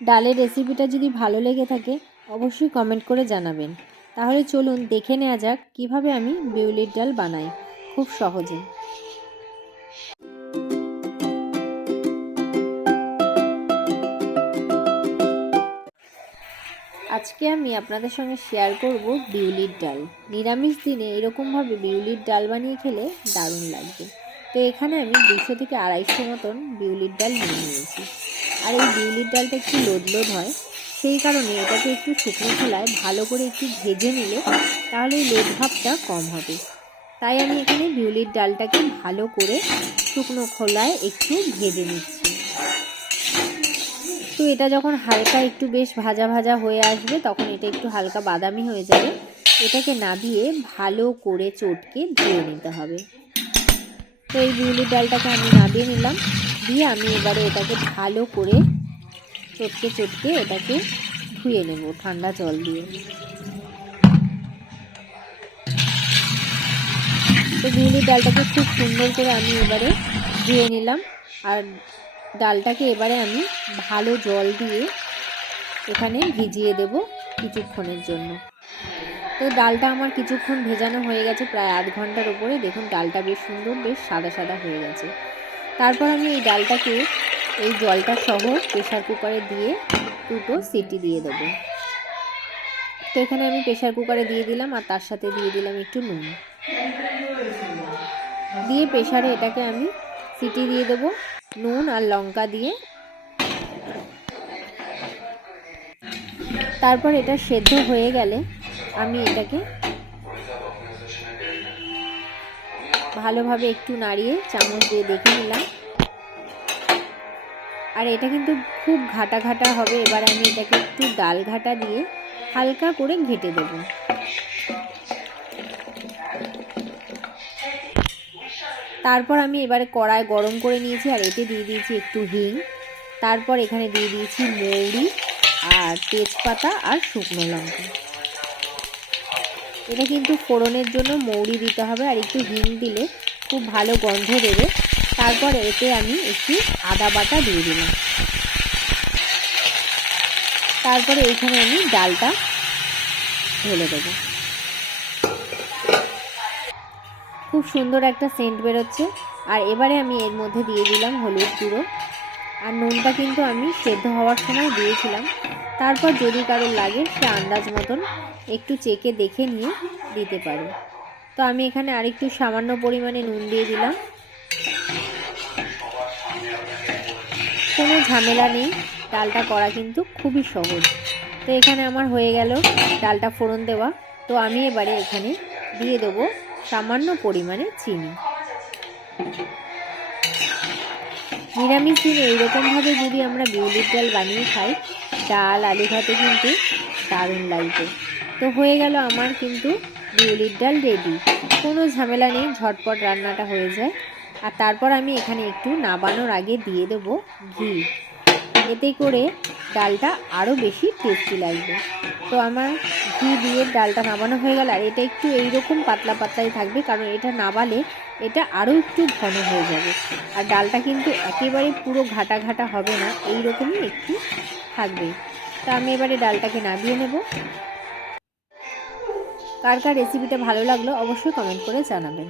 ডালের রেসিপিটা যদি ভালো লেগে থাকে, অবশ্যই কমেন্ট করে জানাবেন। তাহলে চলুন দেখে নেওয়া যাক কীভাবে আমি বিউলির ডাল বানাই, খুব সহজে। আজকে আমি আপনাদের সঙ্গে শেয়ার করব বিউলির ডাল। নিরামিষ দিনে এরকমভাবে বিউলির ডাল বানিয়ে খেলে দারুণ লাগবে। তো এখানে আমি দুশো থেকে আড়াইশো মতন বিউলির ডাল নিয়ে নিয়েছি। আর এই বিউলির ডালটা একটু লোদ লোদ হয়, সেই কারণে এটাকে একটু শুকনো খোলায় ভালো করে একটু ভেজে নিলে তাহলে লোদ ভাবটা কম হবে। তাই আমি এখানে বিউলির ডালটাকে ভালো করে শুকনো খোলায় একটু ভেজে নিচ্ছি। তো এটা যখন হালকা একটু বেশ ভাজা ভাজা হয়ে আসবে, তখন এটা একটু হালকা বাদামি হয়ে যাবে। এটাকে না দিয়ে ভালো করে চটকে ধুয়ে নিতে হবে। তো এই বিউলির ডালটাকে আমি না দিয়ে নিলাম। দিয়ে আমি এবারে এটাকে ভালো করে চটকে চটকে এটাকে ধুয়ে নেব ঠান্ডা জল দিয়ে। তো বিউলির ডালটাকে খুব সুন্দর করে আমি এবারে ধুয়ে নিলাম আর ডালটাকে এবারে আমি ভালো জল দিয়ে এখানে ভিজিয়ে দেব কিছুক্ষণের জন্য। তো ডালটা আমার কিছুক্ষণ ভেজানো হয়ে গেছে, প্রায় আধ ঘণ্টার উপরে। দেখুন, ডালটা বেশ সুন্দর, বেশ সাদা সাদা হয়ে গেছে। তারপর আমি এই ডালটাকে এই জলটা সহ প্রেশার কুকারে দিয়ে দুটো সিটি দিয়ে দেবো। তো এখানে আমি প্রেশার কুকারে দিয়ে দিলাম আর তার সাথে দিয়ে দিলাম একটু নুন। দিয়ে প্রেশারে এটাকে আমি সিটি দিয়ে দেবো, নুন আর লঙ্কা দিয়ে। তারপর এটা সেদ্ধ হয়ে গেলে আমি এটাকে ভালোভাবে একটু নাড়িয়ে চামচ দিয়ে দেখে নিলাম। আর এটা কিন্তু খুব ঘাটা ঘাটা হবে, এবার আমি এটাকে একটু ডাল ঘাটা দিয়ে হালকা করে ঘেটে দেব। তারপর আমি এবারে কড়াই গরম করে নিয়েছি, আর এতে দিয়ে দিয়েছি একটু হিং। তারপর এখানে দিয়ে দিয়েছি মৌরি, আর তেজপাতা আর শুকনো লঙ্কা। এটা কিন্তু ফোড়নের জন্য মৌরি দিতে হবে আর একটু হিং দিলে খুব ভালো গন্ধ দেবে। তারপর এতে আমি একটু আদা বাটা দিয়ে দিলাম। তারপরে এইখানে আমি ডালটা ঢেলে দেবো। খুব সুন্দর একটা সেন্ট বেরোচ্ছে। আর এবারে আমি এর মধ্যে দিয়ে দিলাম হলুদ গুঁড়ো। আর নুনটা কিন্তু আমি সেদ্ধ হওয়ার সময় দিয়েছিলাম। তারপর যদি কারোর লাগে, সে আন্দাজ মতন একটু চেকে দেখে নিয়ে দিতে পারে। তো আমি এখানে আরেকটু সামান্য পরিমাণে নুন দিয়ে দিলাম। কোনো ঝামেলা নেই, ডালটা করা কিন্তু খুবই সহজ। তো এখানে আমার হয়ে গেল ডালটা ফোড়ন দেওয়া। তো আমি এবারে এখানে দিয়ে দেবো সামান্য পরিমাণে চিনি। নিরামিষ দিনে এইরকমভাবে যদি আমরা বিউলির ডাল বানিয়ে খাই ডাল, আলু ভাতে কিন্তু দারুণ লাগবে। তো হয়ে গেল আমার কিন্তু বিউলির ডাল রেডি কোনো ঝামেলা নেই, ঝটপট রান্নাটা হয়ে যায়। আর তারপর আমি এখানে একটু নাবানোর আগে দিয়ে দেবো ঘি। এতে করে ডালটা আরও বেশি টেস্টি লাগবে। তো আমার ঘি দিয়ে ডালটা নাবানো হয়ে গেল। আর এটা একটু এইরকম পাতলা পাতলাই থাকবে, কারণ এটা নাবালে এটা আরও একটু ঘন হয়ে যাবে। আর ডালটা কিন্তু একেবারে পুরো ঘাটা ঘাটা হবে না এই রকমই একটু থাকবে। তা আমি এবারে ডালটাকে নামিয়ে নেব। কার কার রেসিপিটা ভালো লাগল অবশ্যই কমেন্ট করে জানাবেন।